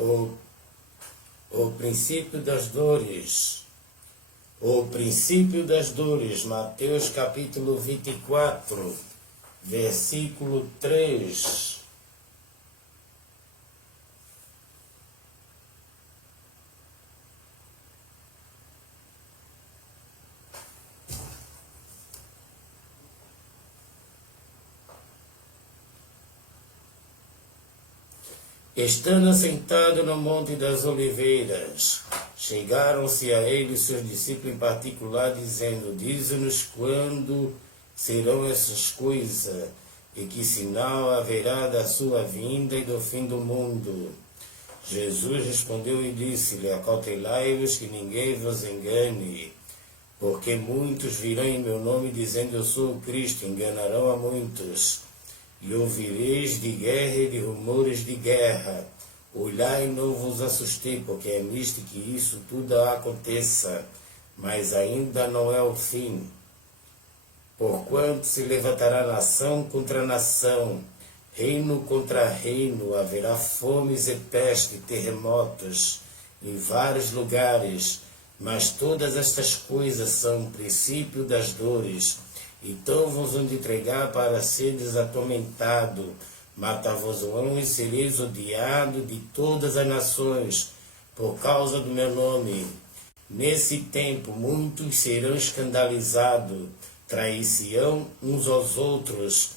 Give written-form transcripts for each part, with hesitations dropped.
O, o princípio das dores. O princípio das dores. Mateus capítulo 24, versículo 3. Estando assentado no Monte das Oliveiras, chegaram-se a ele seus discípulos em particular, dizendo: Dize-nos quando serão essas coisas, e que sinal haverá da sua vinda e do fim do mundo. Jesus respondeu e disse-lhe: Acautelai-vos que ninguém vos engane, porque muitos virão em meu nome, dizendo: Eu sou o Cristo, enganarão a muitos. E ouvireis de guerra e de rumores de guerra. Olhai e não vos assustei, porque é nisto que isso tudo aconteça, mas ainda não é o fim. Porquanto se levantará nação contra nação, reino contra reino, haverá fomes e peste, terremotos em vários lugares, mas todas estas coisas são o princípio das dores. Então vos hão de entregar para seres atormentado, matar-vos-ão e sereis odiado de todas as nações, por causa do meu nome. Nesse tempo muitos serão escandalizados, trair-se-ão uns aos outros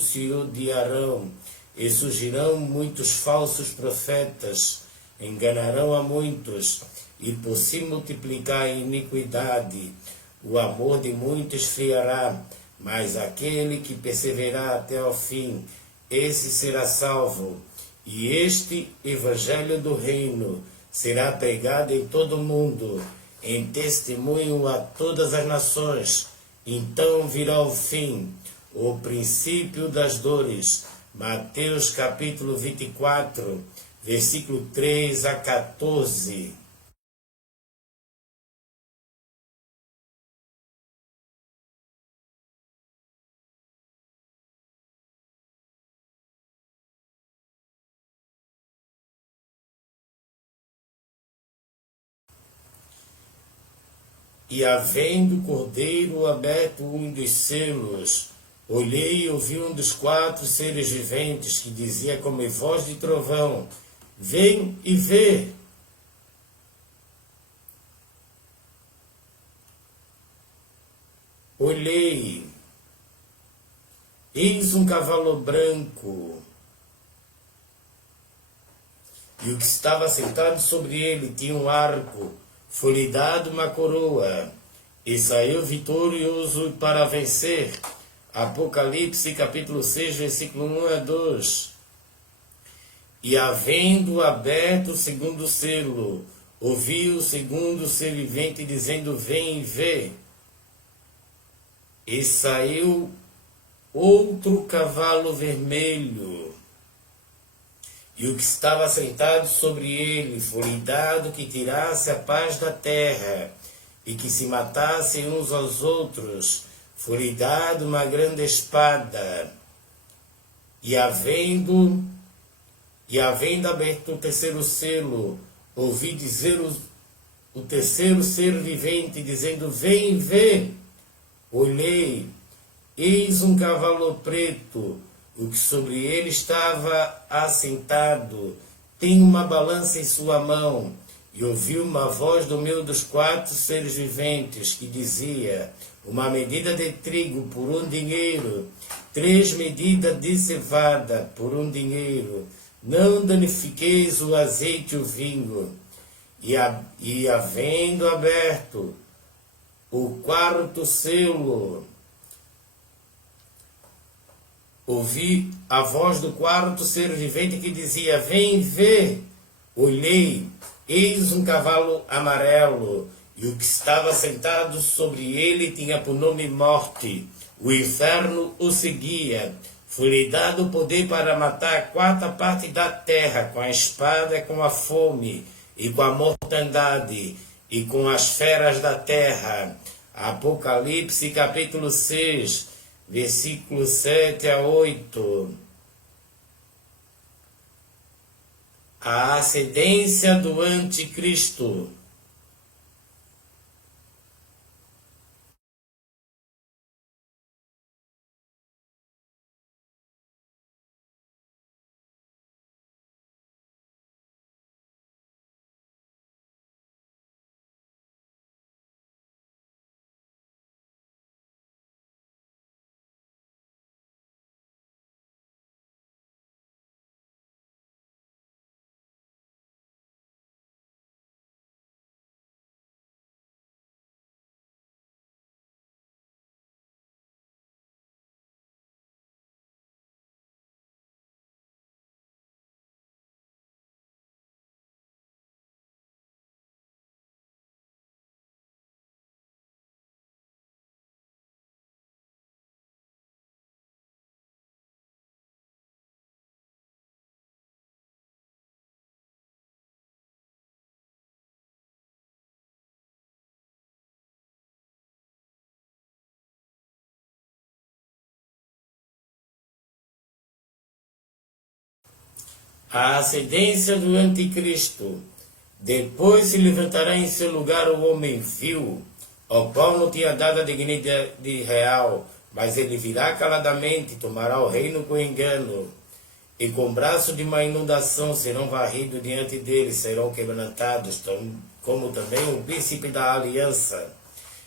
se odiarão, e surgirão muitos falsos profetas, enganarão a muitos, e por se multiplicar a iniquidade, o amor de muitos esfriará, mas aquele que perseverar até ao fim, esse será salvo. E este evangelho do reino será pregado em todo o mundo, em testemunho a todas as nações. Então virá o fim, o princípio das dores. Mateus capítulo 24, versículo 3 a 14. E havendo o cordeiro aberto um dos selos, olhei e ouvi um dos 4 seres viventes que dizia como voz de trovão: Vem e vê. Olhei, eis um cavalo branco, e o que estava sentado sobre ele tinha um arco, foi-lhe dado uma coroa, e saiu vitorioso para vencer. Apocalipse capítulo 6, versículo 1 a 2. E havendo aberto o segundo selo, ouvi o segundo ser vivente dizendo: Vem e vê. E saiu outro cavalo vermelho, e o que estava sentado sobre ele foi-lhe dado que tirasse a paz da terra, e que se matassem uns aos outros, foi-lhe dado uma grande espada. E havendo aberto o terceiro selo, ouvi dizer o terceiro ser vivente, dizendo: Vem e vê. Olhei, eis um cavalo preto, o que sobre ele estava assentado tem uma balança em sua mão, e ouvi uma voz do meio dos 4 seres viventes, que dizia: uma medida de trigo por um dinheiro, 3 medidas de cevada por um dinheiro, não danifiqueis o azeite e o vinho. E havendo aberto o 4º selo, ouvi a voz do 4º ser vivente que dizia: Vem ver. Olhei, eis um cavalo amarelo, e o que estava sentado sobre ele tinha por nome Morte. O inferno o seguia. Foi-lhe dado o poder para matar a 4ª parte da terra, com a espada, com a fome, e com a mortandade, e com as feras da terra. Apocalipse capítulo 6, versículos 7 a 8. A ascendência do anticristo. A ascendência do anticristo. Depois se levantará em seu lugar o homem vil, ao qual não tinha dado a dignidade real, mas ele virá caladamente, tomará o reino com engano, e com braço de uma inundação serão varridos diante dele, serão quebrantados, como também o príncipe da aliança.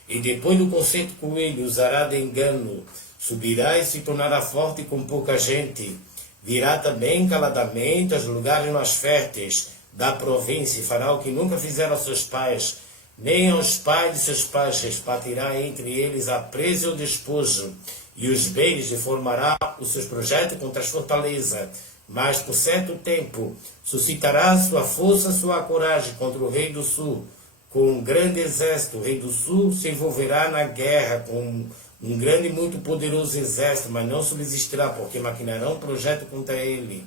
E depois do concerto com ele, usará de engano, subirá e se tornará forte com pouca gente. Virá também caladamente aos lugares mais férteis da província, e fará o que nunca fizeram aos seus pais, nem aos pais de seus pais, repartirá entre eles a presa e o despojo, e os bens, e formará os seus projetos contra as fortalezas. Mas por certo tempo suscitará sua força, sua coragem contra o rei do sul, com um grande exército. O rei do sul se envolverá na guerra com um grande e muito poderoso exército, mas não subsistirá, porque maquinarão um projeto contra ele.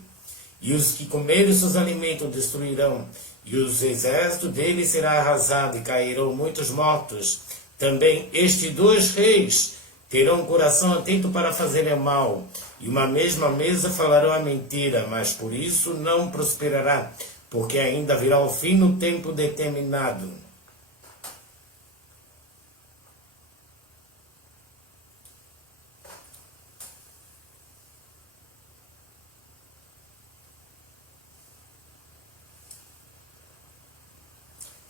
E os que comerem seus alimentos o destruirão, e os exércitos dele será arrasado, e cairão muitos mortos. Também estes dois reis terão um coração atento para fazerem mal, e uma mesma mesa falarão a mentira, mas por isso não prosperará, porque ainda virá o fim no tempo determinado.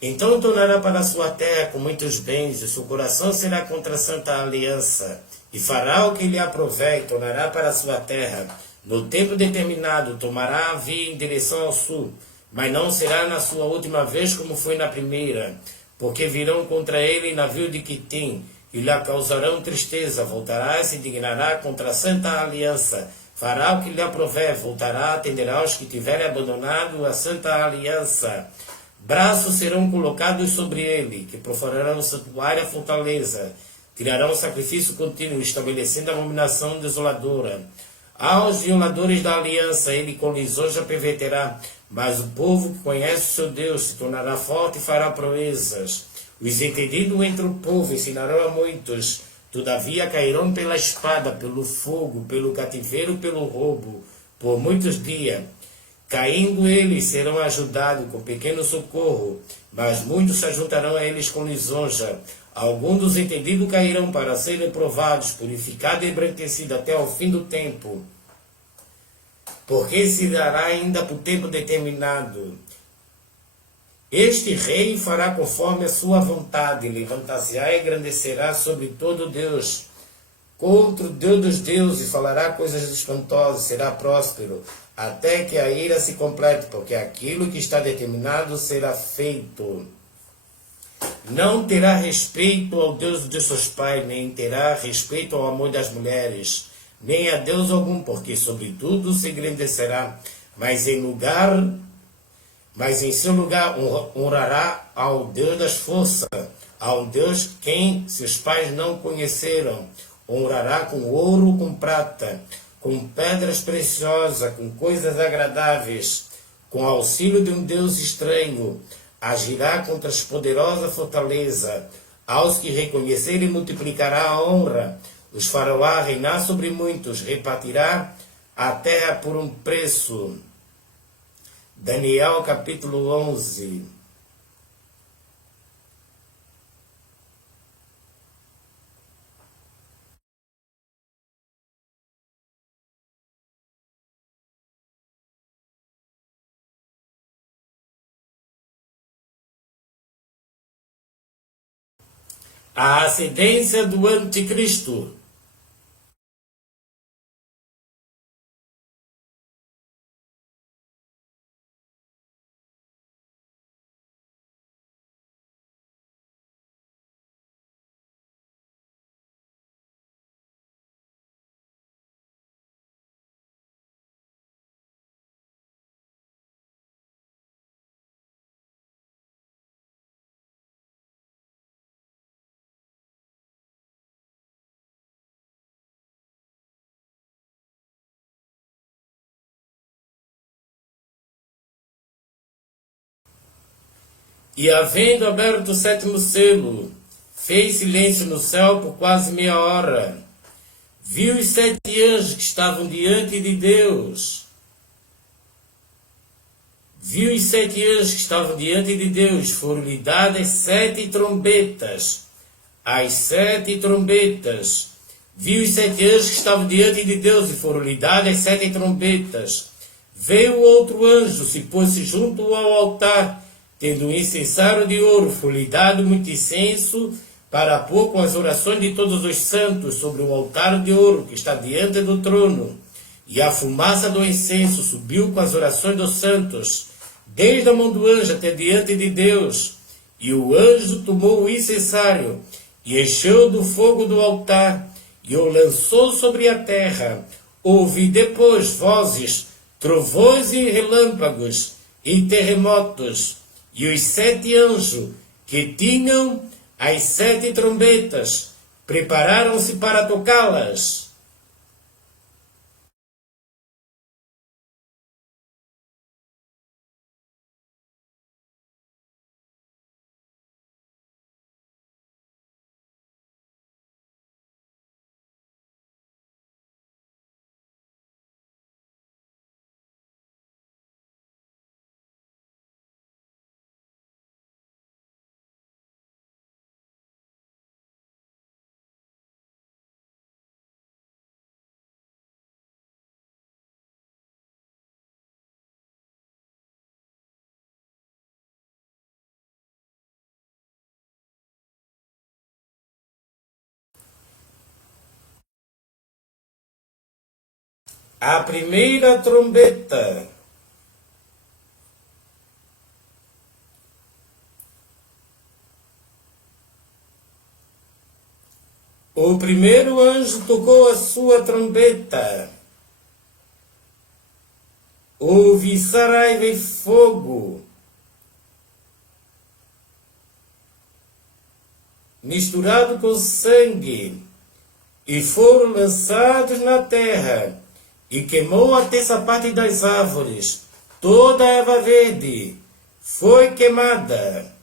Então tornará para sua terra com muitos bens, e seu coração será contra a santa aliança, e fará o que lhe aprouver, e tornará para sua terra. No tempo determinado, tomará a via em direção ao sul, mas não será na sua última vez como foi na primeira, porque virão contra ele navio de Quitim, e lhe causarão tristeza. Voltará e se indignará contra a santa aliança, fará o que lhe aprouver, voltará, atenderá aos que tiverem abandonado a santa aliança. Braços serão colocados sobre ele, que profanarão o santuário e a fortaleza, tirarão o sacrifício contínuo, estabelecendo a abominação desoladora. Aos violadores da aliança ele com lisonja perverterá, mas o povo que conhece o seu Deus se tornará forte e fará proezas. Os entendidos entre o povo ensinarão a muitos, todavia cairão pela espada, pelo fogo, pelo cativeiro, pelo roubo, por muitos dias. Caindo eles, serão ajudados com pequeno socorro, mas muitos se ajuntarão a eles com lisonja. Alguns dos entendidos cairão para serem provados, purificados e embranquecidos até ao fim do tempo, porque se dará ainda por tempo determinado. Este rei fará conforme a sua vontade, levantar-se-á e engrandecerá sobre todo Deus, contra o Deus dos deuses, falará coisas espantosas, será próspero, até que a ira se complete, porque aquilo que está determinado será feito. Não terá respeito ao Deus de seus pais, nem terá respeito ao amor das mulheres, nem a Deus algum, porque sobretudo se engrandecerá, mas em seu lugar honrará ao Deus das forças, ao Deus quem seus pais não conheceram. Honrará com ouro, com prata, com pedras preciosas, com coisas agradáveis, com auxílio de um Deus estranho. Agirá contra as poderosas fortalezas. Aos que reconhecerem multiplicará a honra. Os fará reinar sobre muitos, repartirá a terra por um preço. Daniel capítulo 11. A ascendência do anticristo. E havendo aberto o sétimo selo, fez silêncio no céu por quase meia hora. Viu os 7 anjos que estavam diante de Deus. Viu os 7 anjos que estavam diante de Deus. Foram-lhe dadas 7 trombetas. As 7 trombetas. Viu os 7 anjos que estavam diante de Deus e foram-lhe dadas 7 trombetas. Veio outro anjo, se pôs-se junto ao altar, tendo um incensário de ouro, foi-lhe dado muito incenso, para pôr com as orações de todos os santos sobre o altar de ouro que está diante do trono. E a fumaça do incenso subiu com as orações dos santos, desde a mão do anjo até diante de Deus. E o anjo tomou o incensário, e encheu do fogo do altar, e o lançou sobre a terra. Ouvi depois vozes, trovões e relâmpagos, e terremotos. E os 7 anjos, que tinham as 7 trombetas, prepararam-se para tocá-las. A primeira trombeta. O primeiro anjo tocou a sua trombeta. Houve saraiva e fogo, misturado com sangue, e foram lançados na terra, e queimou a terça parte das árvores. Toda a erva verde foi queimada.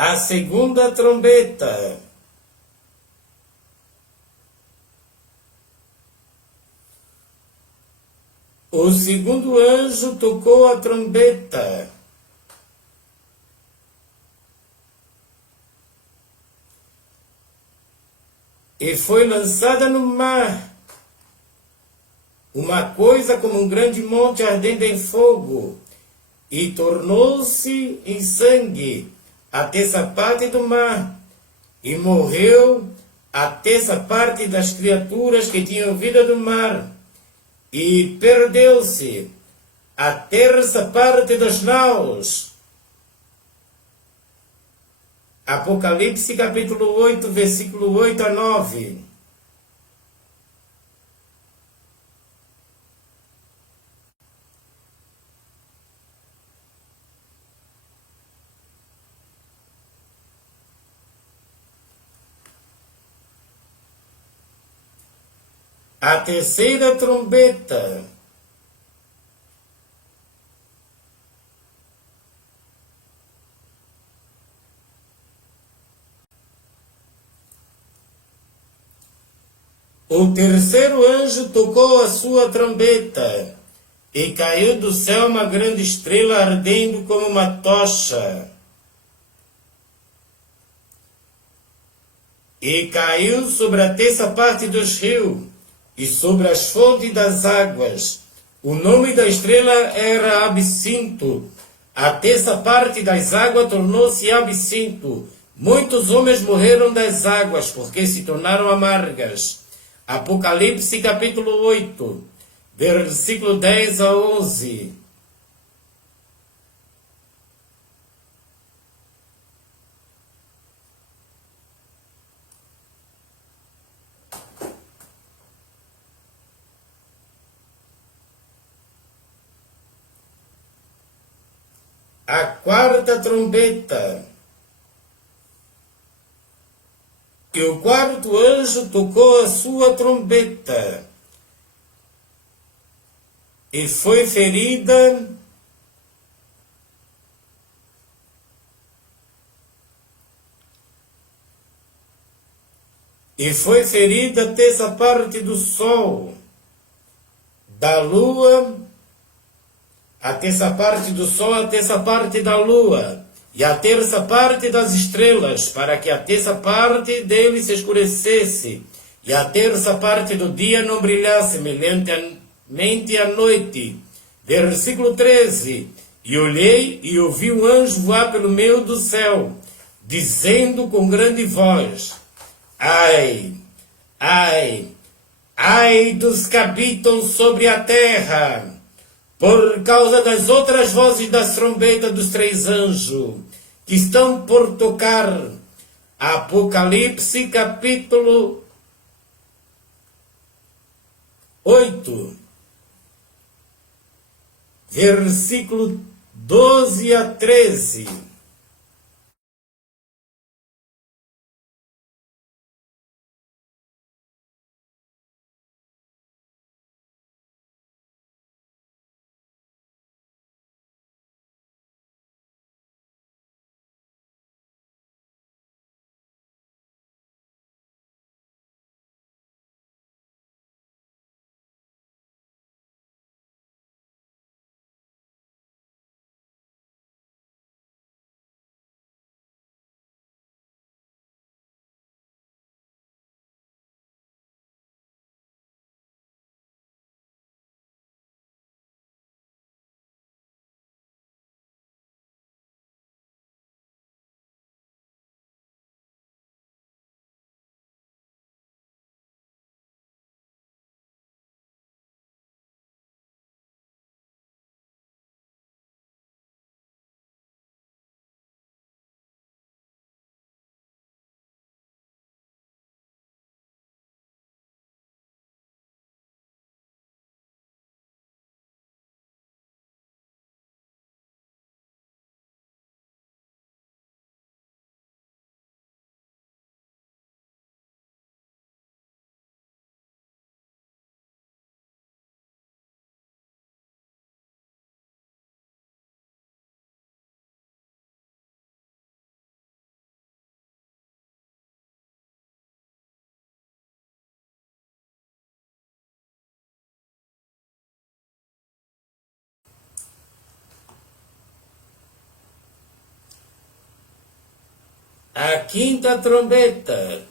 A segunda trombeta. O segundo anjo tocou a trombeta. E foi lançada no mar uma coisa como um grande monte ardendo em fogo, e tornou-se em sangue a terça parte do mar, e morreu a terça parte das criaturas que tinham vida do mar, e perdeu-se a terça parte dos naus. Apocalipse capítulo 8, versículo 8 a 9. A terceira trombeta. O terceiro anjo tocou a sua trombeta, e caiu do céu uma grande estrela ardendo como uma tocha. E caiu sobre a terça parte dos rios, e sobre as fontes das águas. O nome da estrela era Absinto. A terça parte das águas tornou-se absinto. Muitos homens morreram das águas, porque se tornaram amargas. Apocalipse capítulo 8, versículo 10 a 11. A quarta trombeta. E o quarto anjo tocou a sua trombeta, e foi ferida a terça parte do sol, da lua, a terça parte do sol, a terça parte da lua, e a terça parte das estrelas, para que a terça parte dele se escurecesse, e a terça parte do dia não brilhasse, semelhantemente à noite. Versículo 13. E olhei e ouvi um anjo voar pelo meio do céu, dizendo com grande voz: Ai, ai, ai dos que habitam sobre a terra, por causa das outras vozes das trombetas dos três anjos, que estão por tocar. Apocalipse capítulo 8, versículo 12 a 13. A quinta trombeta.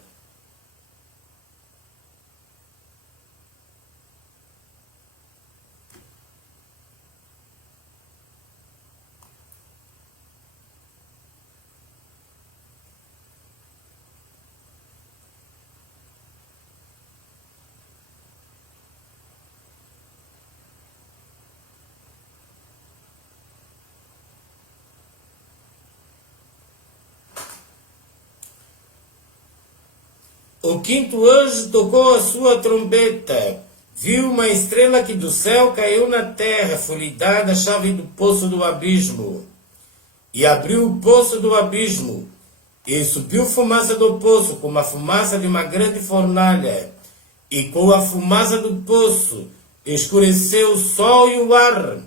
O quinto anjo tocou a sua trombeta. Viu uma estrela que do céu caiu na terra, foi-lhe dada a chave do poço do abismo. E abriu o poço do abismo, e subiu fumaça do poço, como a fumaça de uma grande fornalha. e com a fumaça do poço escureceu o sol e o ar,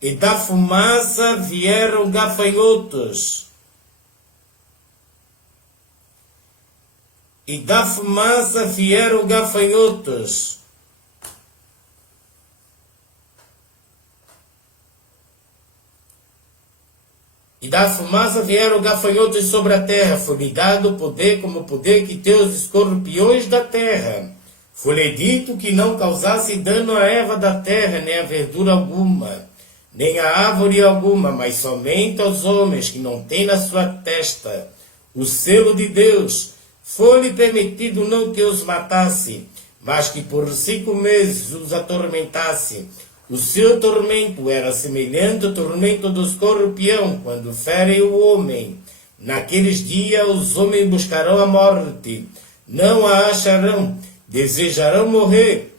e da fumaça vieram gafanhotos. E da fumaça vieram gafanhotos. E da fumaça vieram gafanhotos sobre a terra. Foi-lhe dado poder como o poder que tem os escorpiões da terra. Foi-lhe dito que não causasse dano à erva da terra, nem a verdura alguma, nem a árvore alguma, mas somente aos homens que não têm na sua testa o selo de Deus. Foi-lhe permitido não que os matasse, mas que por 5 meses os atormentasse. O seu tormento era semelhante ao tormento do escorpião, quando fere o homem. Naqueles dias os homens buscarão a morte, não a acharão, desejarão morrer.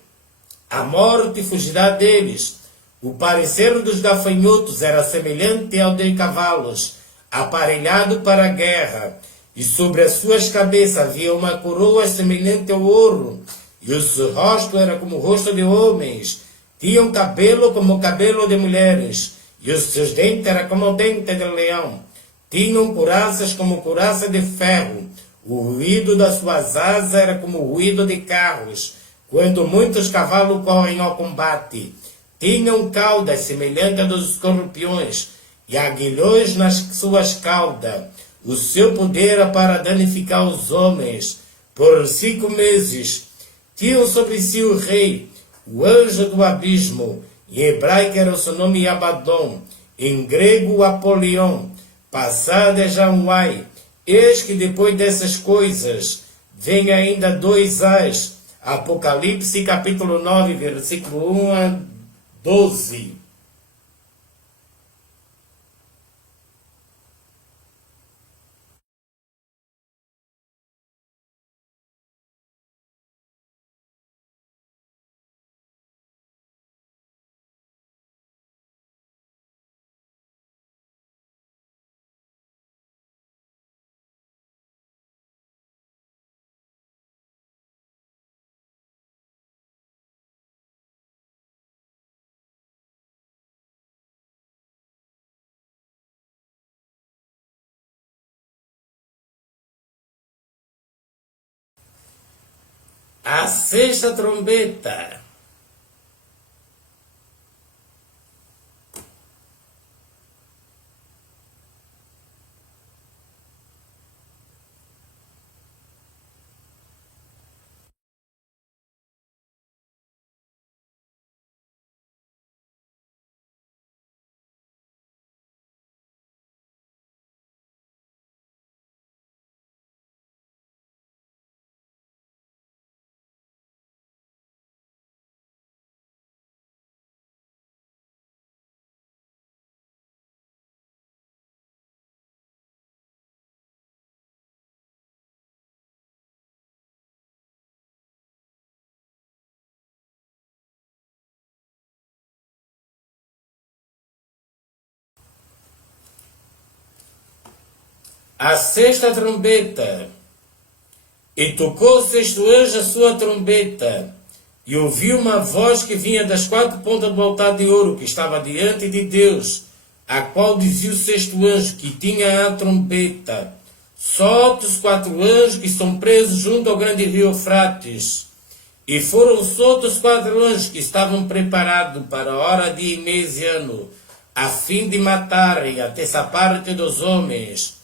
A morte fugirá deles. O parecer dos gafanhotos era semelhante ao de cavalos, aparelhado para a guerra. E sobre as suas cabeças havia uma coroa semelhante ao ouro, e o seu rosto era como o rosto de homens. Tinham cabelo como o cabelo de mulheres, e os seus dentes eram como o dente de leão. Tinham couraças como couraça de ferro. O ruído das suas asas era como o ruído de carros, quando muitos cavalos correm ao combate. Tinham caudas semelhantes às dos escorpiões, e aguilhões nas suas caudas. O seu poder era para danificar os homens. Por 5 meses tinham sobre si o rei, o anjo do abismo. Em hebraico era o seu nome Abaddon, em grego Apolion, passado é Janwai. Eis que depois dessas coisas vem ainda 2 ais. Apocalipse capítulo 9, versículo 1 a 12. A 6ª trombeta. A 6ª trombeta. E tocou o 6º anjo a sua trombeta, e ouviu uma voz que vinha das 4 pontas do altar de ouro que estava diante de Deus, a qual dizia o 6º anjo que tinha a trombeta: solte os 4 anjos que estão presos junto ao grande rio Eufrates. E foram soltos os 4 anjos que estavam preparados para a hora de mês e ano, a fim de matarem a terça parte dos homens.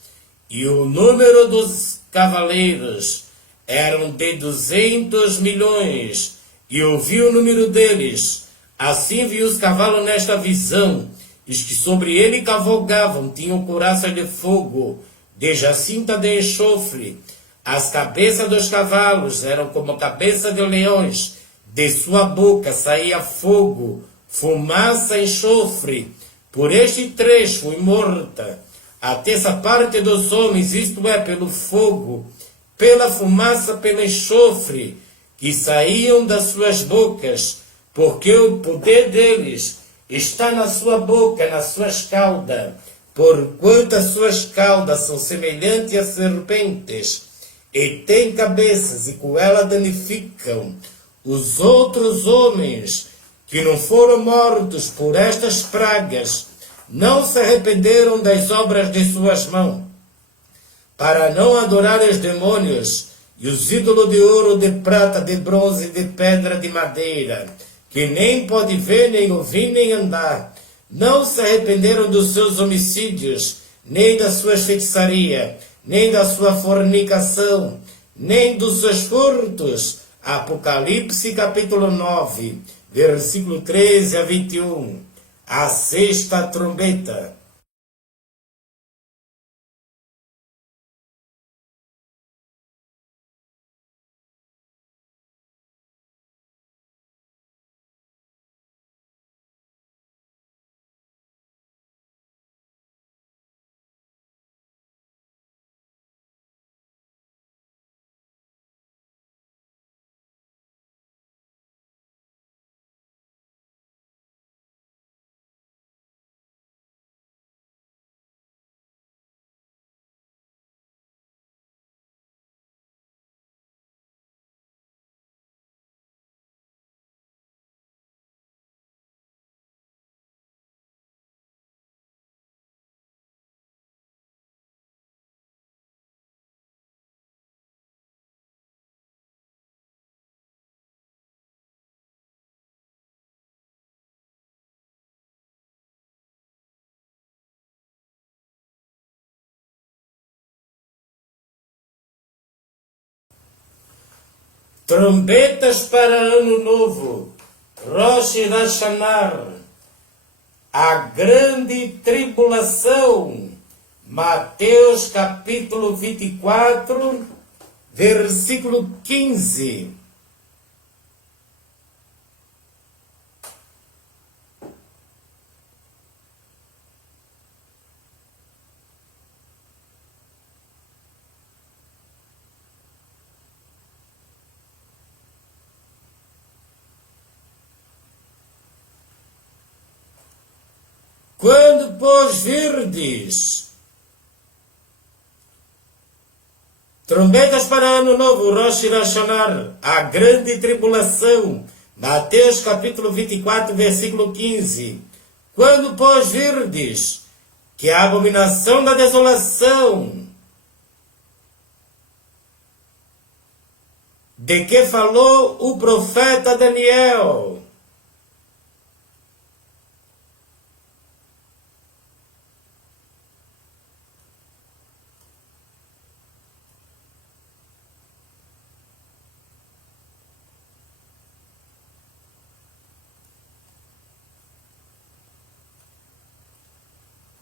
E o número dos cavaleiros eram de 200 milhões, e ouvi o número deles. Assim vi os cavalos nesta visão, os que sobre ele cavalgavam tinham couraças de fogo, de jacinta de enxofre. As cabeças dos cavalos eram como cabeça de leões, de sua boca saía fogo, fumaça e enxofre. Por este trecho fui morta. A terça parte dos homens, isto é, pelo fogo, pela fumaça, pelo enxofre, que saíam das suas bocas, porque o poder deles está na sua boca, nas suas caudas, porquanto as suas caudas são semelhantes a serpentes, e têm cabeças, e com elas danificam. os outros homens que não foram mortos por estas pragas não se arrependeram das obras de suas mãos, para não adorar os demônios e os ídolos de ouro, de prata, de bronze, de pedra, de madeira, que nem pode ver, nem ouvir, nem andar. Não se arrependeram dos seus homicídios, nem das suas feitiçarias, nem da sua fornicação, nem dos seus furtos. Apocalipse capítulo 9, versículo 13 a 21. A sexta trombeta. Trombetas para Ano Novo, Rosh Hashanah, a grande tribulação, Mateus capítulo 24, versículo 15. Quando, pois, virdes trombetas para Ano Novo, Rosh Hashanah, a grande tribulação, Mateus capítulo 24, versículo 15. Quando, pois, virdes que a abominação da desolação, de que falou o profeta Daniel,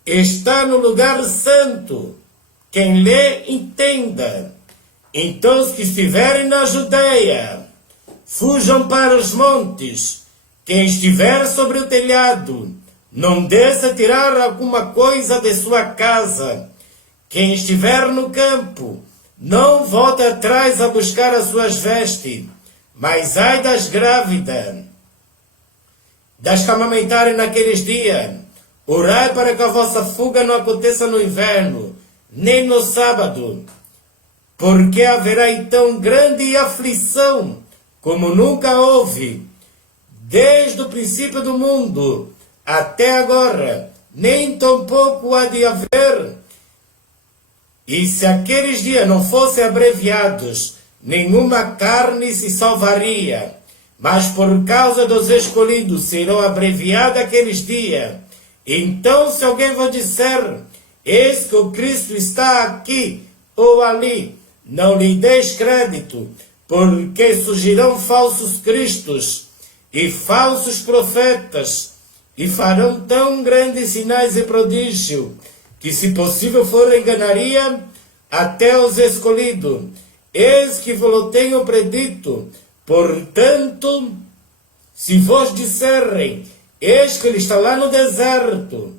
está no lugar santo, quem lê entenda. Então os que estiverem na Judeia, fujam para os montes. Quem estiver sobre o telhado, não desça tirar alguma coisa de sua casa. Quem estiver no campo, não volte atrás a buscar as suas vestes. Mas ai das grávidas, das que amamentarem naqueles dias. Orai para que a vossa fuga não aconteça no inverno, nem no sábado, porque haverá então grande aflição, como nunca houve, desde o princípio do mundo até agora, nem tampouco há de haver. E se aqueles dias não fossem abreviados, nenhuma carne se salvaria, mas por causa dos escolhidos serão abreviados aqueles dias. Então, se alguém vos disser, eis que o Cristo está aqui ou ali, não lhe deis crédito, porque surgirão falsos cristos e falsos profetas, e farão tão grandes sinais e prodígios, que se possível for enganaria até os escolhidos. Eis que vos tenho predito. Portanto, se vos disserem, eis que ele está lá no deserto,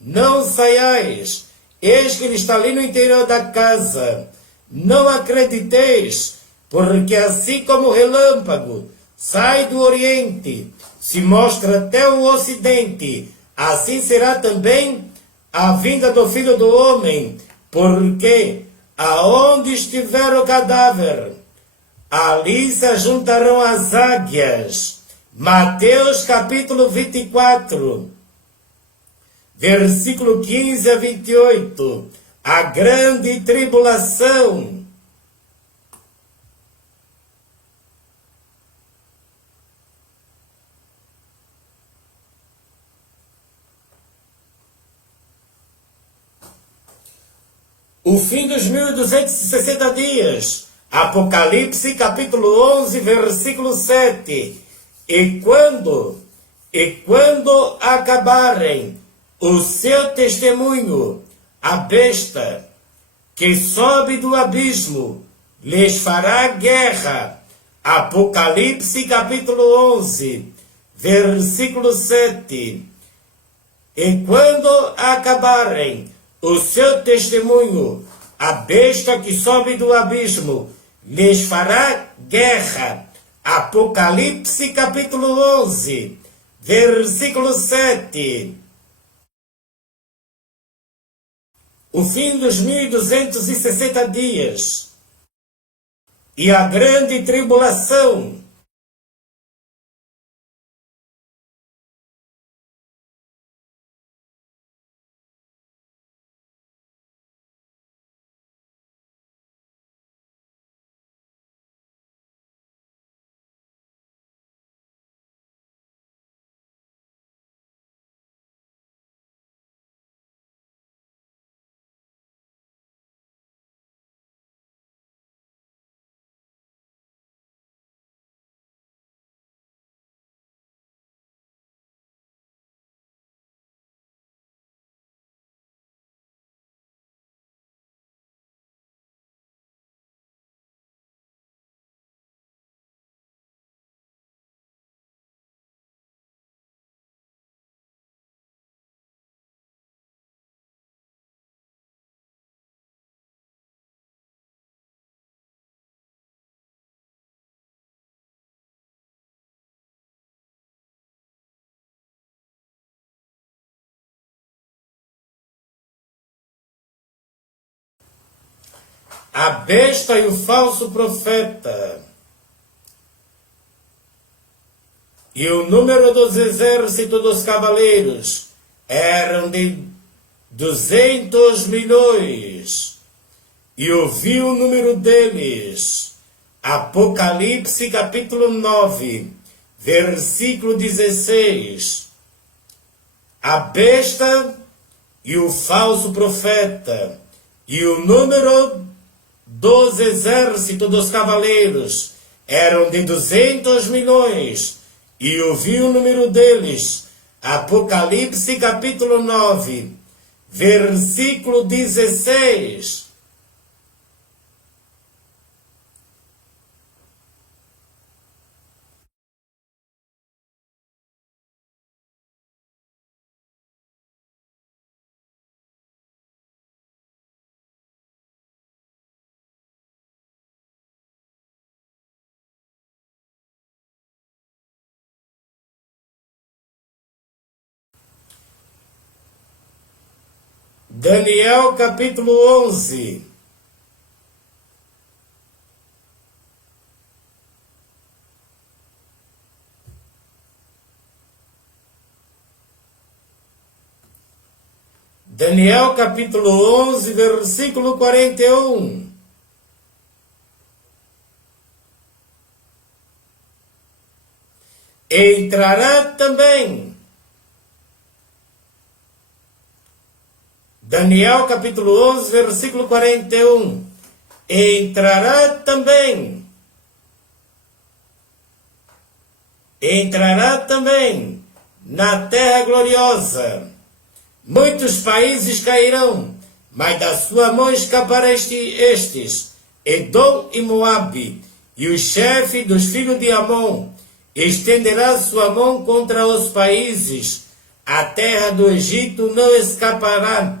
não saiais. Eis que ele está ali no interior da casa, não acrediteis, porque assim como o relâmpago sai do oriente, se mostra até o ocidente, assim será também a vinda do Filho do Homem, porque aonde estiver o cadáver, Ali se ajuntarão as águias. Mateus capítulo 24, versículo 15 a 28. A grande tribulação. O fim dos 1260 dias. Apocalipse capítulo 11, versículo 7. E quando acabarem o seu testemunho, a besta que sobe do abismo lhes fará guerra. Apocalipse capítulo 11, versículo 7. E quando acabarem o seu testemunho, a besta que sobe do abismo lhes fará guerra. Apocalipse capítulo 11, versículo 7. O fim dos 1260 dias e a grande tribulação. A besta e o falso profeta. E o número dos exércitos dos cavaleiros eram de 200 milhões. E ouvi o número deles. Apocalipse capítulo 9, versículo 16. A besta e o falso profeta. E o número dos exércitos dos cavaleiros eram de 200 milhões, e ouvi o número deles. Apocalipse capítulo 9, versículo 16. Daniel capítulo 11. Daniel capítulo 11, versículo 41. Entrará também. Daniel capítulo 11, versículo 41. Entrará também na terra gloriosa. Muitos países cairão, mas da sua mão escapará estes, Edom e Moabe, e o chefe dos filhos de Amon estenderá sua mão contra os países. A terra do Egito não escapará.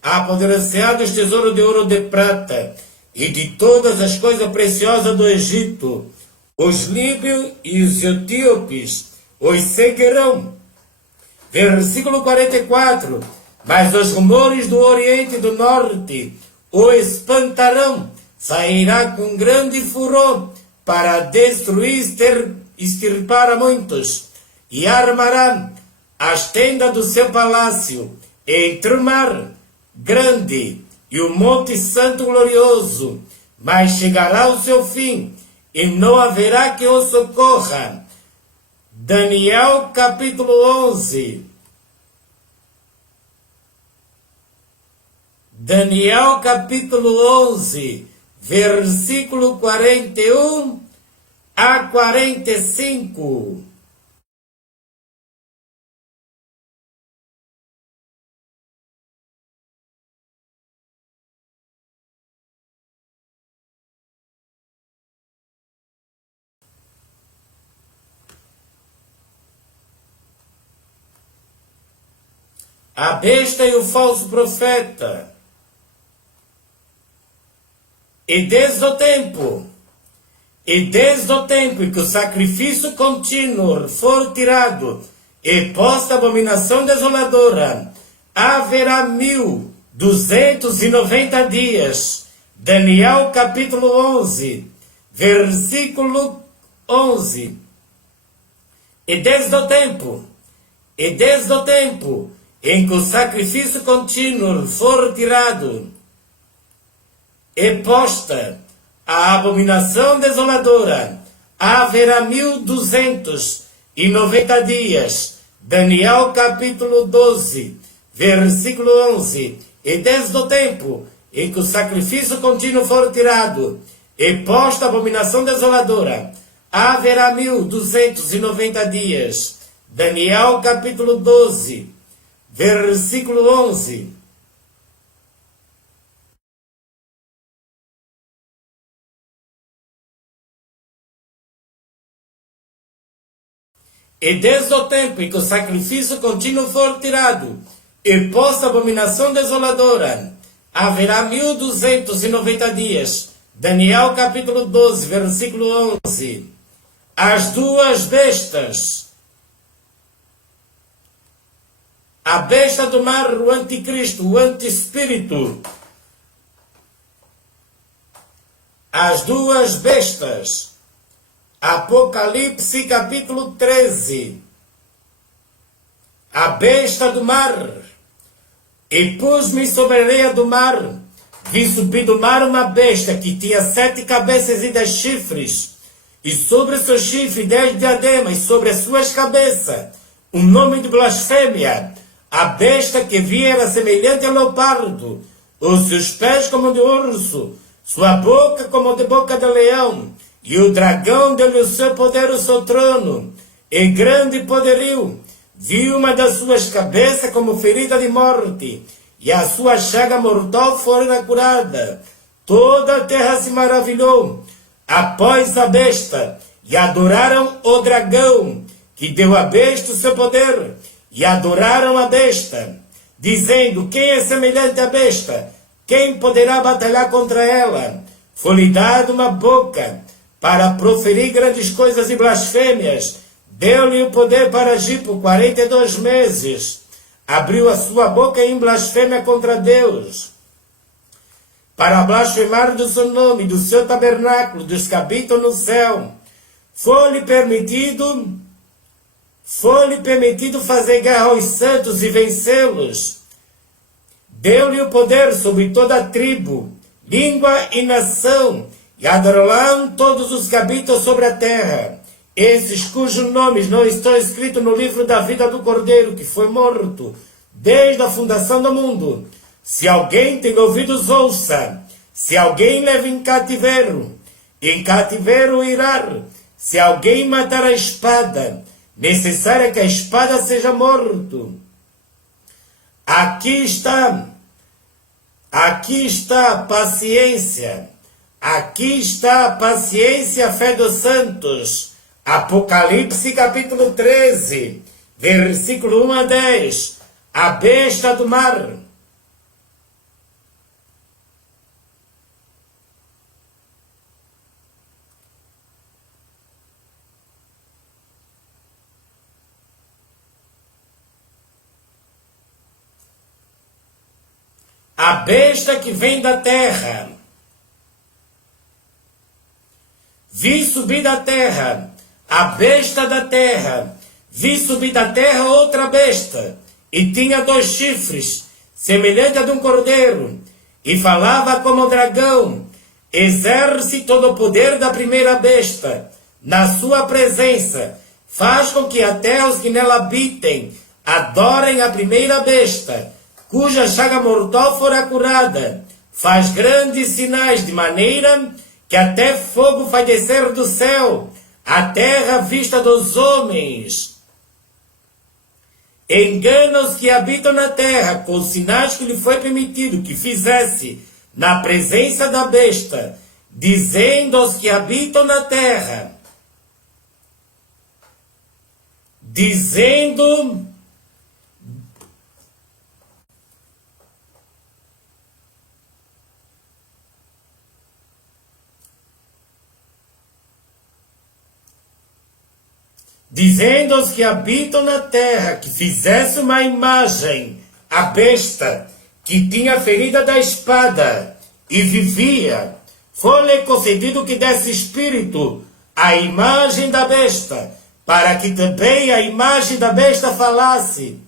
Apodrecerá dos tesouros de ouro e de prata, e de todas as coisas preciosas do Egito. Os líbios e os etíopes os seguirão. Versículo 44. Mas os rumores do Oriente e do Norte o espantarão. Sairá com grande furor para destruir, extirpar a muitos, e armará as tendas do seu palácio entre o mar grande e o monte santo glorioso, mas chegará o seu fim, e não haverá que o socorra. Daniel capítulo 11. Daniel capítulo 11, versículo 41 a 45. A besta e o falso profeta. E desde o tempo em que o sacrifício contínuo for tirado e posta a abominação desoladora, haverá 1290 dias. Daniel capítulo 11, versículo 11. E desde o tempo em que o sacrifício contínuo for tirado e posta a abominação desoladora, haverá 1290 dias. Daniel capítulo 12, versículo 11. E desde o tempo em que o sacrifício contínuo for tirado e posta a abominação desoladora, haverá 1290 dias. Daniel capítulo 12, versículo 11. E desde o tempo em que o sacrifício contínuo for tirado e posta a abominação desoladora, haverá 1290 dias. Daniel capítulo 12, versículo 11. As duas bestas. A besta do mar, o anticristo, o antiespírito. As duas bestas. Apocalipse capítulo 13. A besta do mar. E pus-me sobre a areia do mar. Vi subir do mar uma besta que tinha 7 cabeças e 10 chifres. E sobre o seu chifre 10 diademas, e sobre as suas cabeças um nome de blasfêmia. A besta que vi era semelhante a leopardo, os seus pés como de urso, sua boca como de boca de leão, e o dragão deu-lhe o seu poder, o seu trono, e grande poderio. Vi uma das suas cabeças como ferida de morte, e a sua chaga mortal fora curada. Toda a terra se maravilhou após a besta, e adoraram o dragão, que deu à besta o seu poder, e adoraram a besta, dizendo: quem é semelhante à besta? Quem poderá batalhar contra ela? Foi-lhe dada uma boca para proferir grandes coisas e blasfêmias. Deu-lhe o poder para agir por 42 meses. Abriu a sua boca em blasfêmia contra Deus, para blasfemar do seu nome, do seu tabernáculo, dos que habitam no céu. Foi-lhe permitido fazer guerra aos santos e vencê-los. Deu-lhe o poder sobre toda a tribo, língua e nação, e adorarão todos os que habitam sobre a terra, esses cujos nomes não estão escritos no livro da vida do Cordeiro, que foi morto desde a fundação do mundo. Se alguém tem ouvidos, ouça. Se alguém leva em cativeiro irá. Se alguém matar a espada, necessário que a espada seja morto. Aqui está a paciência. Aqui está a paciência, a fé dos santos. Apocalipse capítulo 13, versículo 1 a 10. A besta do mar. A besta que vem da terra. vi subir da terra a besta da terra, vi subir da terra outra besta, e tinha 2 chifres, semelhante a de um cordeiro, e falava como dragão, exerce todo o poder da primeira besta, na sua presença, faz com que até os que nela habitem adorem a primeira besta, cuja chaga mortal fora curada, faz grandes sinais de maneira que até fogo faz descer do céu, a terra à vista dos homens. Engana os que habitam na terra com os sinais que lhe foi permitido que fizesse na presença da besta, dizendo aos que habitam na terra, dizendo aos que habitam na terra que fizesse uma imagem à besta que tinha ferida da espada e vivia, foi-lhe concedido que desse espírito à imagem da besta, para que também a imagem da besta falasse.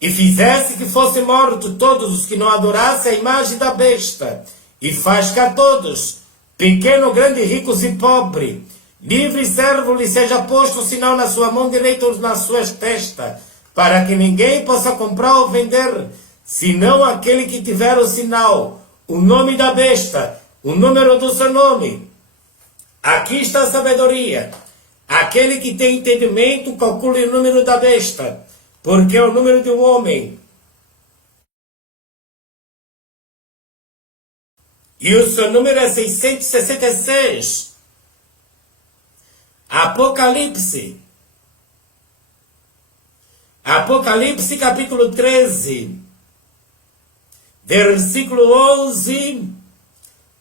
E fizesse que fossem mortos todos os que não adorassem a imagem da besta, e faz que a todos, pequeno, grande, ricos e pobre, livre e servo, lhe seja posto o sinal na sua mão direita ou nas suas testas, para que ninguém possa comprar ou vender, senão aquele que tiver o sinal, o nome da besta, o número do seu nome. Aqui está a sabedoria. Aquele que tem entendimento, calcule o número da besta, porque é o número de um homem. E o seu número é 666. Apocalipse. Apocalipse capítulo 13. Versículo 11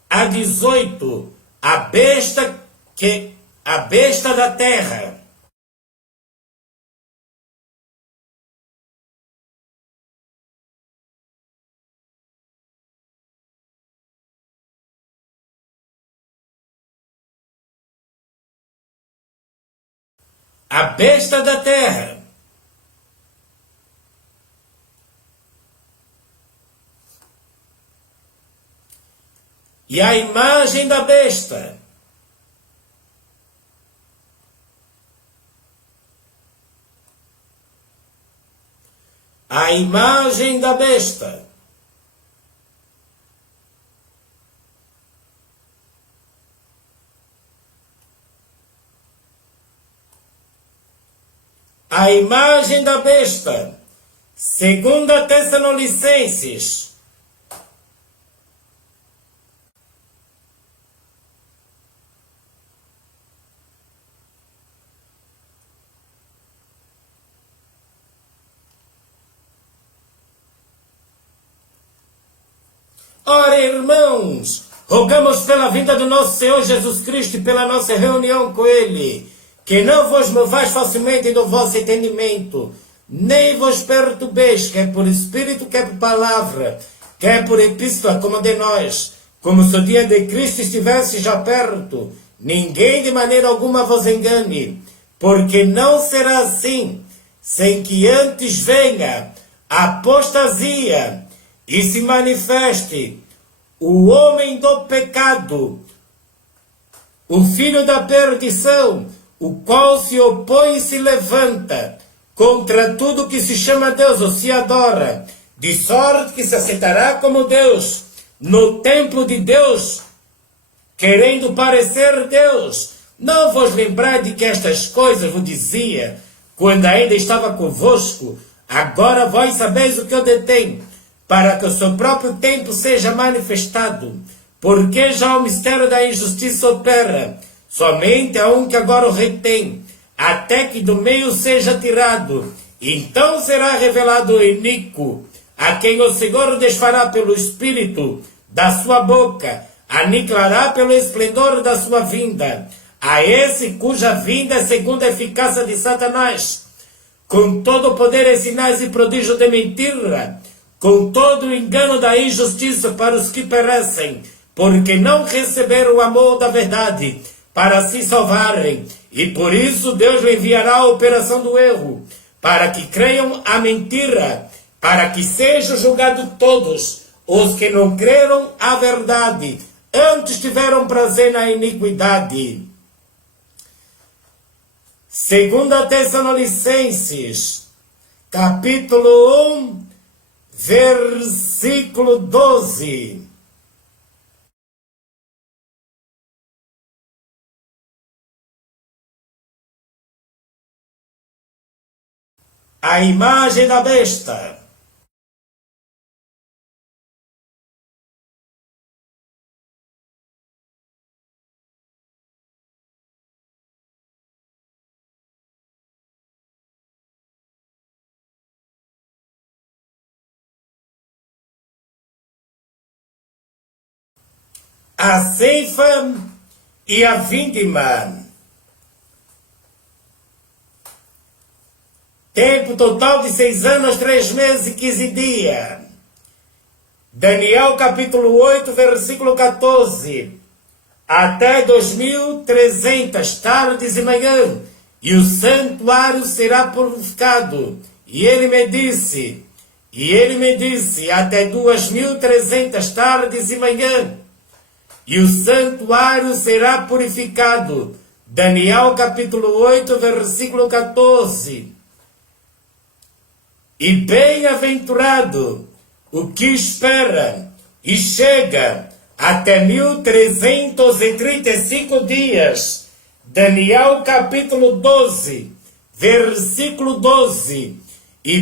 a 18. A besta da terra. A besta da terra. E a imagem da besta. A imagem da besta. A imagem da besta. 2 Tessalonicenses. Ora, irmãos, rogamos pela vinda do nosso Senhor Jesus Cristo e pela nossa reunião com Ele, que não vos movais facilmente do vosso entendimento, nem vos perturbeis, quer por espírito, quer por palavra, quer por epístola, como de nós, como se o dia de Cristo estivesse já perto. Ninguém de maneira alguma vos engane, porque não será assim, sem que antes venha a apostasia e se manifeste o homem do pecado, o filho da perdição, o qual se opõe e se levanta contra tudo que se chama Deus ou se adora, de sorte que se aceitará como Deus no templo de Deus, querendo parecer Deus. Não vos lembrai de que estas coisas vos dizia quando ainda estava convosco? Agora vós sabeis o que eu detenho, para que o seu próprio tempo seja manifestado, porque já o mistério da injustiça opera. Somente há um que agora o retém, até que do meio seja tirado. Então será revelado o iníquo, a quem o Senhor desfará pelo Espírito da sua boca, aniquilará pelo esplendor da sua vinda. A esse cuja vinda é segundo a eficácia de Satanás, com todo o poder e sinais e prodígio de mentira, com todo o engano da injustiça para os que perecem, porque não receberam o amor da verdade para se salvarem. E por isso Deus lhe enviará a operação do erro, para que creiam a mentira, para que sejam julgados todos os que não creram a verdade, antes tiveram prazer na iniquidade. Segunda Tessalonicenses, capítulo 1, versículo 12. A imagem da besta. A ceifa e a vindima. Tempo total de 6 anos, 3 meses e 15 dias. Daniel capítulo 8, versículo 14. Até 2300 tardes e manhã, e o santuário será purificado. E ele me disse, até 2300 tardes e manhã, e o santuário será purificado. Daniel capítulo 8, versículo 14. E bem-aventurado o que espera e chega até 1335 dias. Daniel capítulo 12, versículo 12. E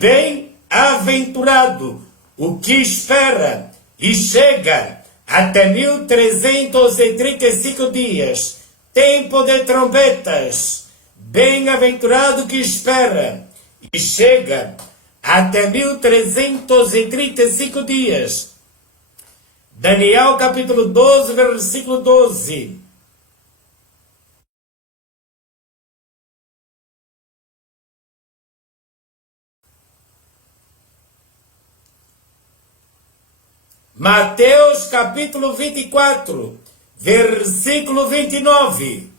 bem-aventurado o que espera e chega até 1335 dias. Tempo de trombetas. Bem-aventurado que espera e chega até 1335 dias. Daniel capítulo 12, versículo 12. Mateus capítulo 24, versículo 29.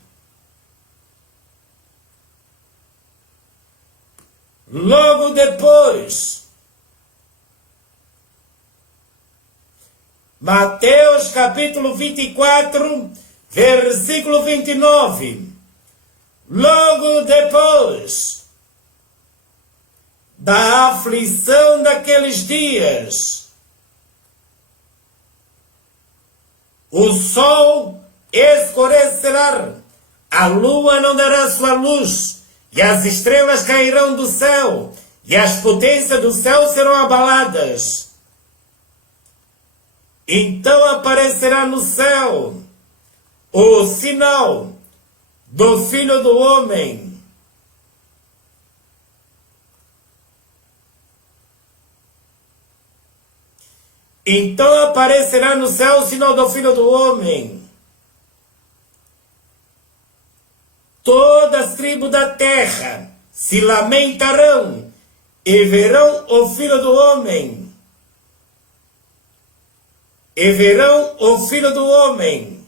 Logo depois, Mateus capítulo 24, versículo 29. Logo depois da aflição daqueles dias, o sol escurecerá, a lua não dará sua luz, e as estrelas cairão do céu, e as potências do céu serão abaladas. Então aparecerá no céu o sinal do Filho do Homem. Então aparecerá no céu o sinal do Filho do Homem. Todas as tribos da terra se lamentarão e verão o Filho do Homem. E verão o Filho do Homem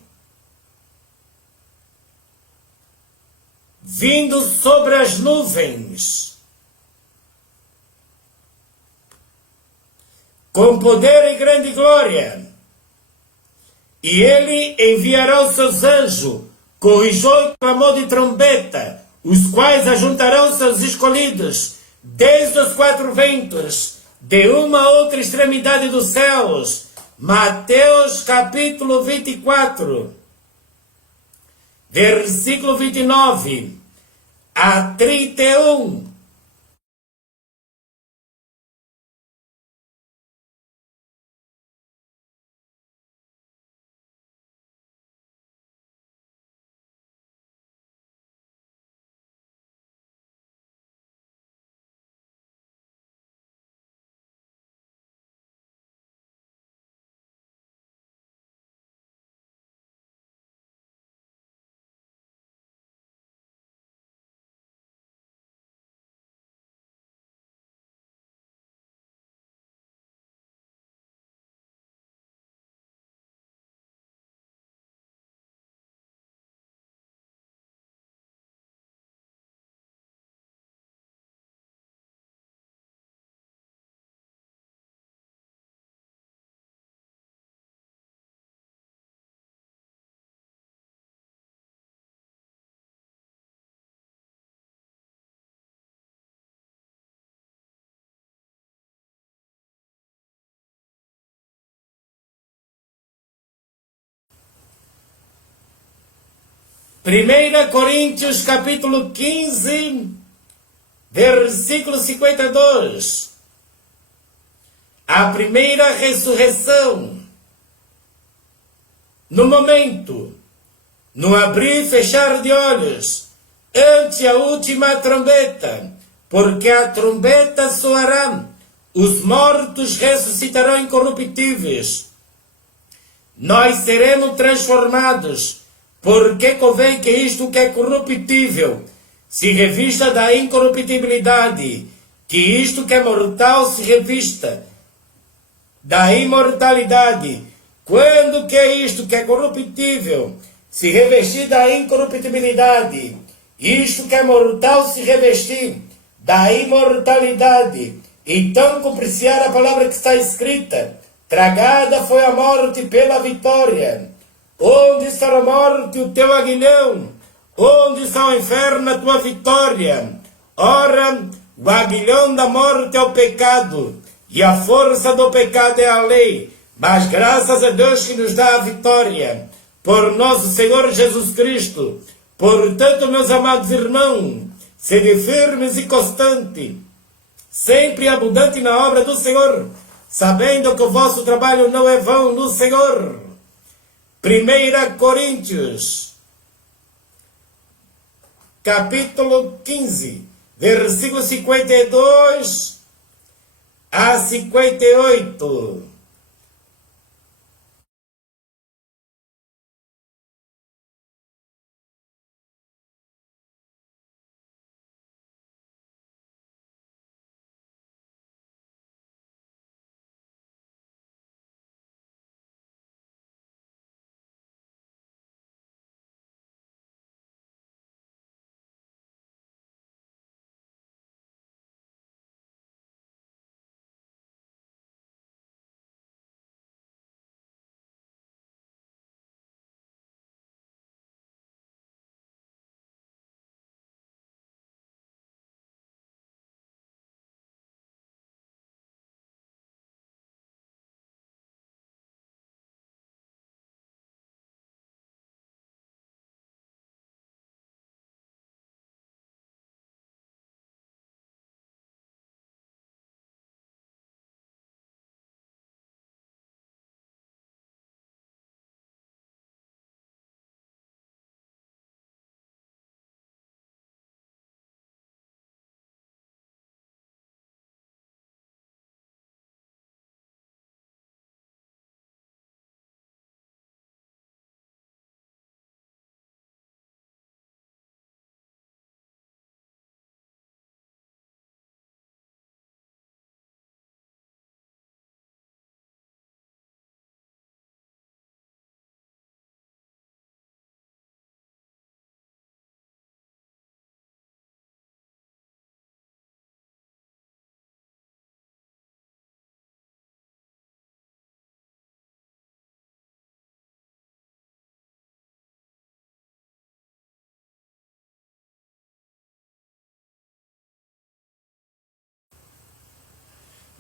vindo sobre as nuvens, com poder e grande glória. E ele enviará os seus anjos, com o clamor de trombeta, os quais ajuntarão seus escolhidos, desde os 4 ventos, de uma a outra extremidade dos céus. Mateus capítulo 24, versículo 29 a 31. 1 Coríntios capítulo 15, versículo 52. A primeira ressurreição, no momento, no abrir e fechar de olhos, ante a última trombeta, porque a trombeta soará, os mortos ressuscitarão incorruptíveis. Nós seremos transformados, porque convém que isto que é corruptível se revista da incorruptibilidade, que isto que é mortal se revista da imortalidade. Quando que é isto que é corruptível se revestir da incorruptibilidade, isto que é mortal se revestir da imortalidade, então cumprir-se-á a palavra que está escrita: tragada foi a morte pela vitória. Onde está a morte, o teu aguilhão? Onde está o inferno, a tua vitória? Ora, o aguilhão da morte é o pecado, e a força do pecado é a lei. Mas graças a Deus que nos dá a vitória, por nosso Senhor Jesus Cristo. Portanto, meus amados irmãos, sede firmes e constantes, sempre abundante na obra do Senhor, sabendo que o vosso trabalho não é vão no Senhor. 1 Coríntios, capítulo 15, versículo 52 a 58.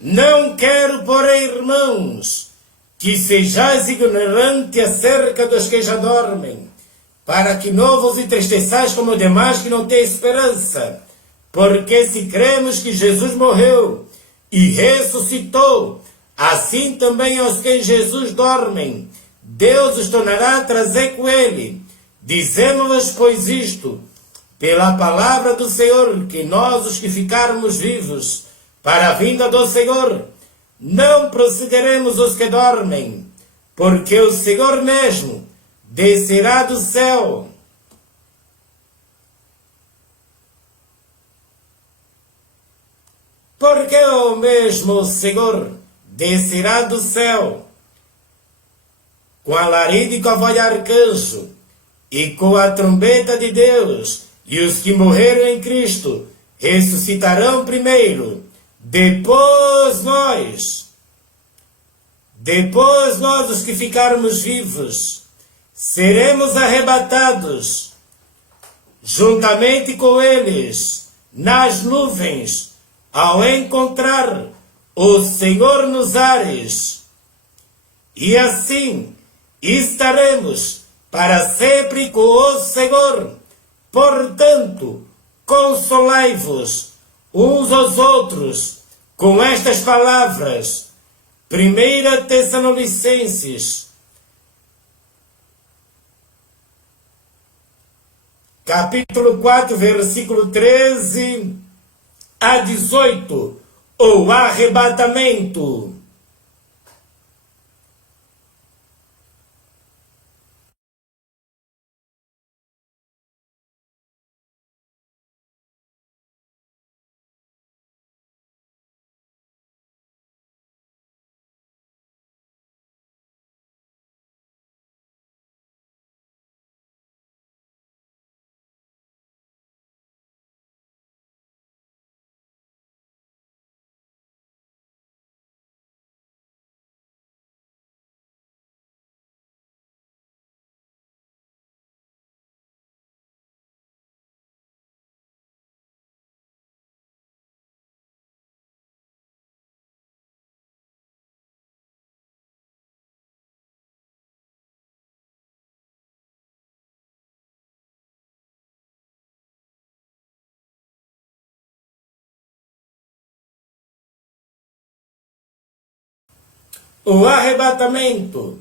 Não quero, porém, irmãos, que sejais ignorantes acerca dos que já dormem, para que não vos entristeçais como demais que não têm esperança. Porque se cremos que Jesus morreu e ressuscitou, assim também aos que em Jesus dormem, Deus os tornará a trazer com ele. Dizemos-vos, pois, isto, pela palavra do Senhor, que nós, os que ficarmos vivos, para a vinda do Senhor, não procederemos os que dormem, porque o Senhor mesmo descerá do céu. Porque o mesmo Senhor descerá do céu, com alarido e com a voz de arcanjo, e com a trombeta de Deus, e os que morreram em Cristo ressuscitarão primeiro. Depois nós, os que ficarmos vivos, seremos arrebatados, juntamente com eles, nas nuvens, ao encontrar o Senhor nos ares. E assim estaremos para sempre com o Senhor. Portanto, consolai-vos uns aos outros com estas palavras. 1 Tessalonicenses, capítulo 4, versículo 13 a 18, o arrebatamento. O arrebatamento.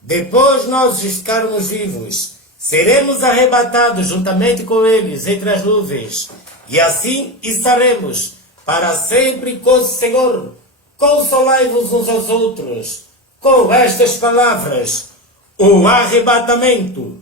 Depois nós ficarmos vivos, seremos arrebatados juntamente com eles entre as nuvens, e assim estaremos para sempre com o Senhor. Consolai-vos uns aos outros com estas palavras. O arrebatamento.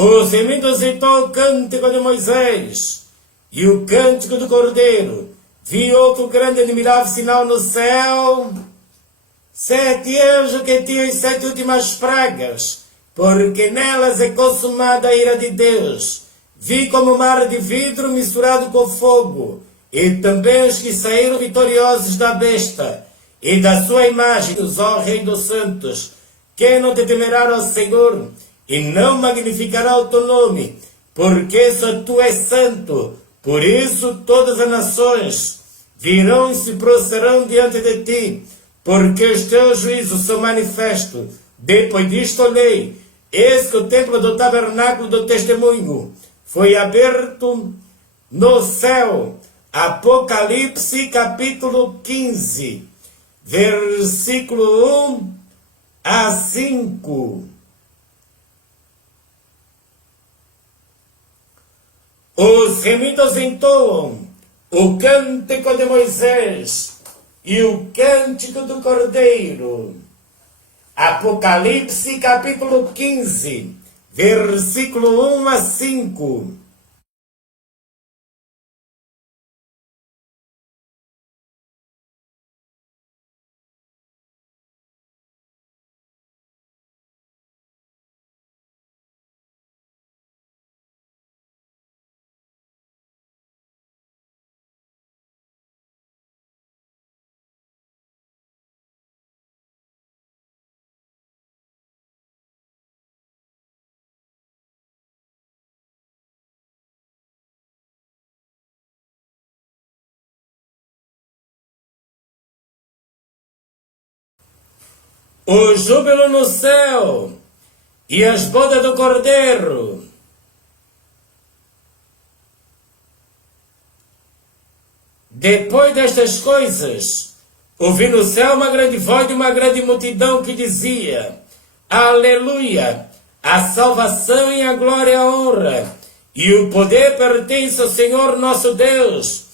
Os imitas então o cântico de Moisés e o cântico do Cordeiro. Vi outro grande e admirável sinal no céu. 7 anjos que tinham as 7 últimas pragas, porque nelas é consumada a ira de Deus. Vi como mar de vidro misturado com fogo, e também os que saíram vitoriosos da besta e da sua imagem, ó Rei dos Santos. Quem não te temerá, ó Senhor, e não magnificará o teu nome, porque só tu és santo. Por isso todas as nações virão e se prostrarão diante de ti, porque os teus juízos são manifestos. Depois disto olhei, eis que o templo do tabernáculo do testemunho foi aberto no céu. Apocalipse capítulo 15, versículo 1 a 5. Os remidos entoam o cântico de Moisés e o cântico do Cordeiro. Apocalipse capítulo 15, versículo 1 a 5. O júbilo no céu e as bodas do Cordeiro. Depois destas coisas, ouvi no céu uma grande voz de uma grande multidão que dizia: Aleluia! A salvação e a glória e a honra e o poder pertence ao Senhor nosso Deus,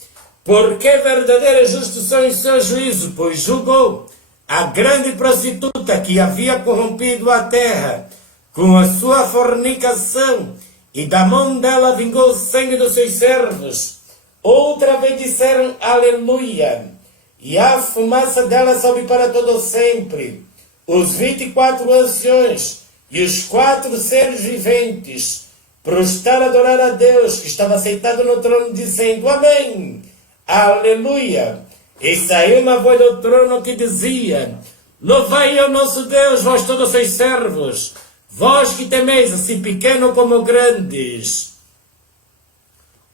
porque verdadeiro e justo são os seus juízos, pois julgou a grande prostituta que havia corrompido a terra com a sua fornicação, e da mão dela vingou o sangue dos seus servos. Outra vez disseram Aleluia, e a fumaça dela sobe para todo sempre. Os 24 anciões e os 4 seres viventes prostraram a adorar a Deus, que estava sentado no trono, dizendo Amém, Aleluia. E saiu uma voz do trono que dizia: Louvai ao nosso Deus, vós todos seus servos, vós que temeis, assim pequeno como grandes.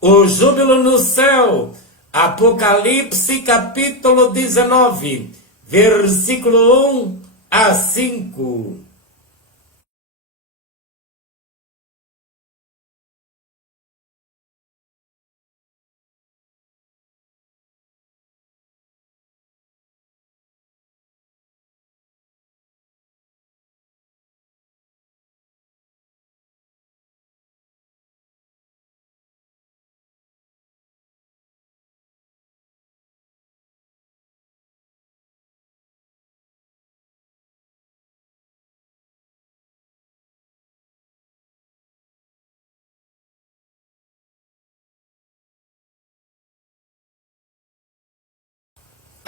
O júbilo no céu. Apocalipse capítulo 19, versículo 1 a 5.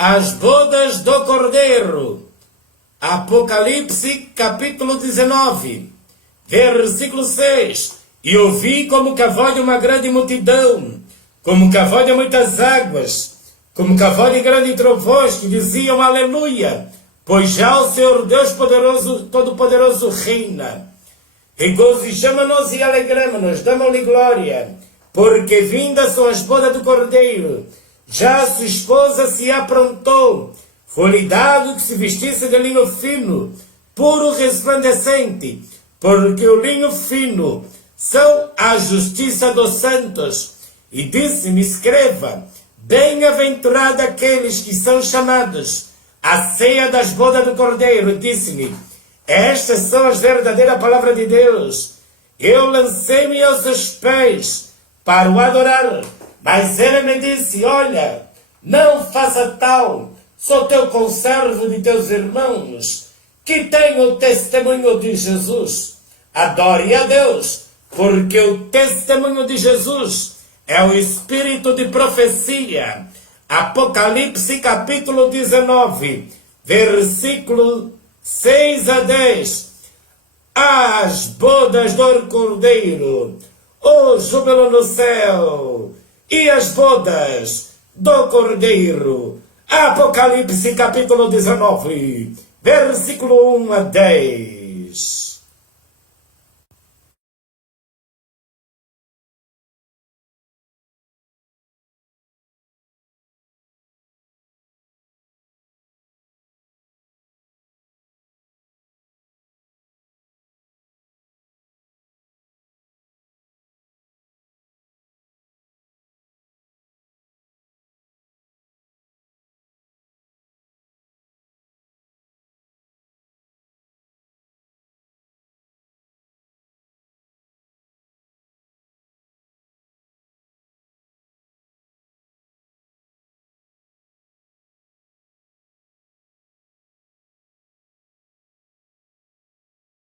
As bodas do Cordeiro. Apocalipse capítulo 19, versículo 6. E ouvi como que a voz de uma grande multidão, como que a voz de muitas águas, como que a voz de grandes trovões, que diziam Aleluia, pois já o Senhor Deus poderoso, todo-poderoso reina. Regozijamo-nos e alegramo-nos, damos-lhe glória, porque vindas são as bodas do Cordeiro. Já sua esposa se aprontou, foi-lhe dado que se vestisse de linho fino, puro resplandecente, porque o linho fino são a justiça dos santos. E disse-me, escreva, bem-aventurado aqueles que são chamados à ceia das bodas do Cordeiro. Disse-me, estas são as verdadeiras palavras de Deus. Eu lancei-me aos seus pés para o adorar. Mas ele me disse, olha, não faça tal, sou teu conservo de teus irmãos, que tem o testemunho de Jesus. Adore a Deus, porque o testemunho de Jesus é o espírito de profecia. Apocalipse capítulo 19, versículo 6 a 10. As bodas do Cordeiro, o júbilo no céu, e as bodas do Cordeiro. Apocalipse capítulo 19, versículo 1 a 10.